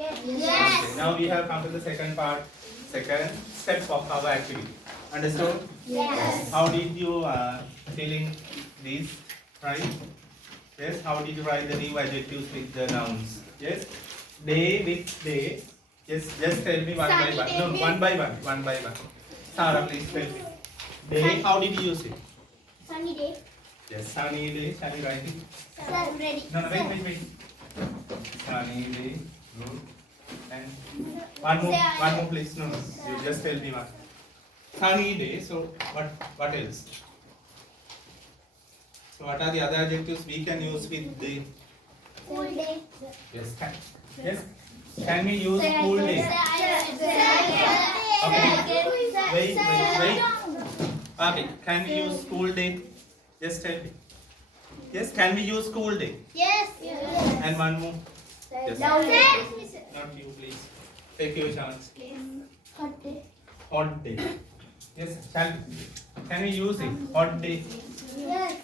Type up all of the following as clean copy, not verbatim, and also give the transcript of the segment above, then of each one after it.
Yes. Okay, now we have come to the second part, second step of our activity. Understood? Yes. How did you fill in these, right? Yes. How did you write the new adjectives with the nouns? Yes. Day with day. Just tell me one by one. No, one by one. One by one. Sarah, please tell me. Day. How did you use it? Sunny day. Yes. Sunny day. Shall we write it? Sir, I'm ready. No, wait. Sunny day. Good. And one more, please. No. You just tell me one. Sunny day. So what else? So what are the other adjectives we can use with the? Cool day. Yes. Can we use cool day? Okay. Wait. Okay. Can we use cool day? Just tell me. Yes. Can we use cool day? Yes. And one more. Yes. Not Not you, please. Take your chance. hot day. Hot day. Yes. Can we use it? Hot day. Yes.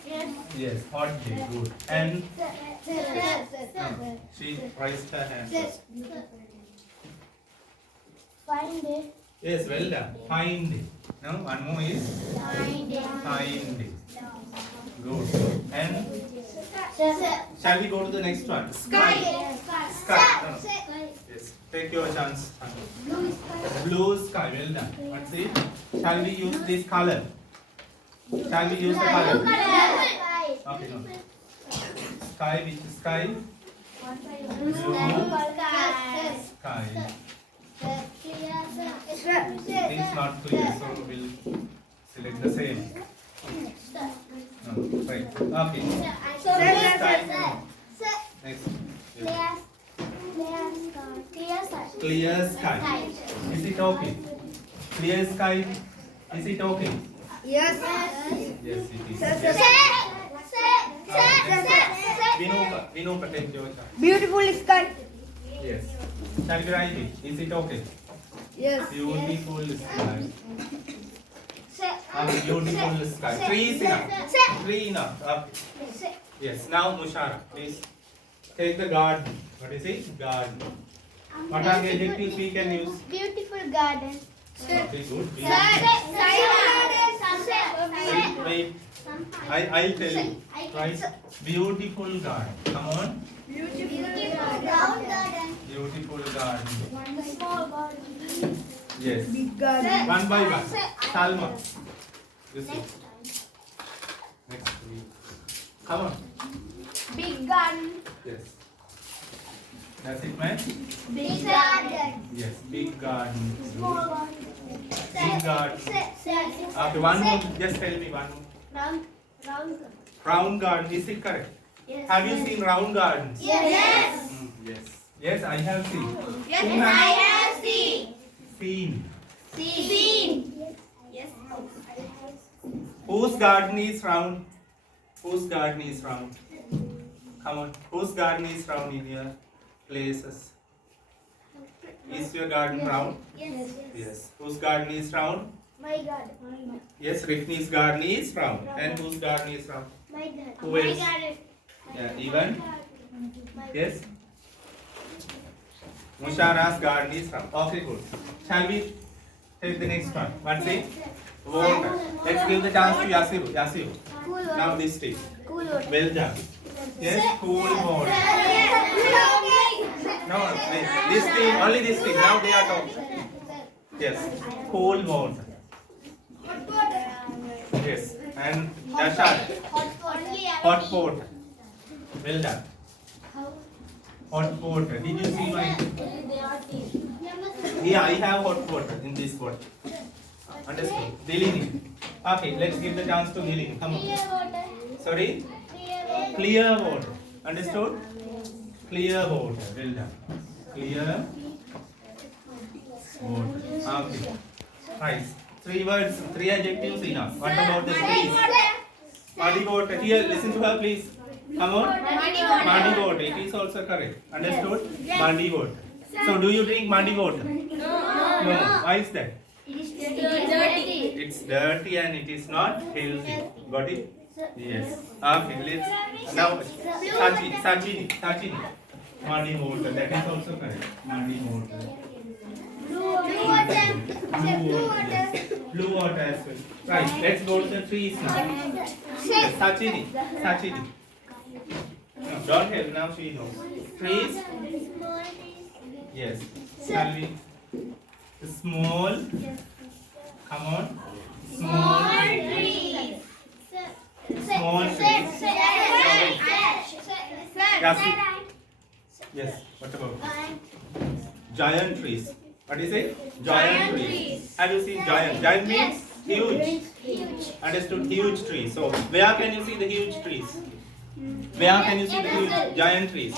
Yes. Hot day. Good. And Sir. she raised her hand. Fine day. Yes. Well done. Fine day. No. One more is Fine day. fine day. Good. And Sir. shall we go to the next one? Sky. Sky. No. Yes. Take your chance. Blue sky. Blue sky. Well done. What's it? Shall we use this color? Shall we use the color? Okay. No. Sky with sky. Blue sky. It's not clear, so we'll select the same. No. Right. Okay. Sky. Next. Yes. Clear sky. Is it okay? Clear sky. Is it okay? Yes. Yes, it is. Sir. Yes. Vinuka, take your chance. Beautiful sky. Yes. Shall we write it? Is it okay? Yes. Beautiful sky. Beautiful sky. Three is enough. Three enough. Okay. Yes. Now Mushara, please take the garden. What is it? Garden. What are the adjectives we can use? Beautiful garden. Okay, good. Wait. I'll tell you. Right? Beautiful garden. Come on. Beautiful garden. Small garden. Yes. Big garden. One by one. Salma. This is. Next week. Come on. Big garden. Yes. Does it match? Big garden. Yes. Big garden. Small garden. Big garden. Okay, one more. Just tell me one more. Round. Round garden. Is it correct? Yes. Have you seen round gardens? Yes. Yes. Yes, I have seen. Yes, Who has I have seen. seen? Seen. Yes. Whose garden is round? Whose garden is round? Come on. Whose garden is round in your places? Is your garden round? Yes. Yes. Whose garden is round? My garden. Yes, Rifni's garden is round. And whose garden is round? My garden. Who else? My garden. Yeah, even? Yes? Mushara's garden is round. Okay, good. Shall we take the next one? What's it? Water. Let's give the chance to Yasiru. Yasiru. Cool water. Now this team. Cool water. Well done. Yes, cool water. No, wait. This team, only this team. Now they are talking. Yes, cool water. Yes, and Dashad, hot water. Well done. Hot water. Did you see my? Yeah, I have hot water in this water. Understood? Dilini. Okay, let's give the chance to Dilini. Come on. Sorry? Clear water. Understood? Clear water. Well done. Clear water. Okay. Nice. Three words, three adjectives enough. What about the trees? Muddy water. Here, listen to her, please. Come on. Muddy water. It is also correct. Understood? Muddy water. So, do you drink muddy water? No. Why is that? It's dirty and it is not healthy. Got it? Yes. Okay, let's now Sachini. Muddy water. That is also correct. Muddy Right, let's go to the trees now. Yes, Sachini. Sachini. No, don't help now, she knows. Trees? Yes. Shall we? Small. Come on. Small trees. Small trees. Yes. What about giant trees? What is it? Giant trees. Have you seen giant? Giant means huge. Understood? Huge trees. So where can you see the huge trees? Where can you see the huge giant trees?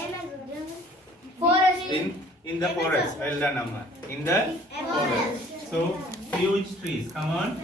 In the forest. Well done, Amma. In the forest. So huge trees. Come on.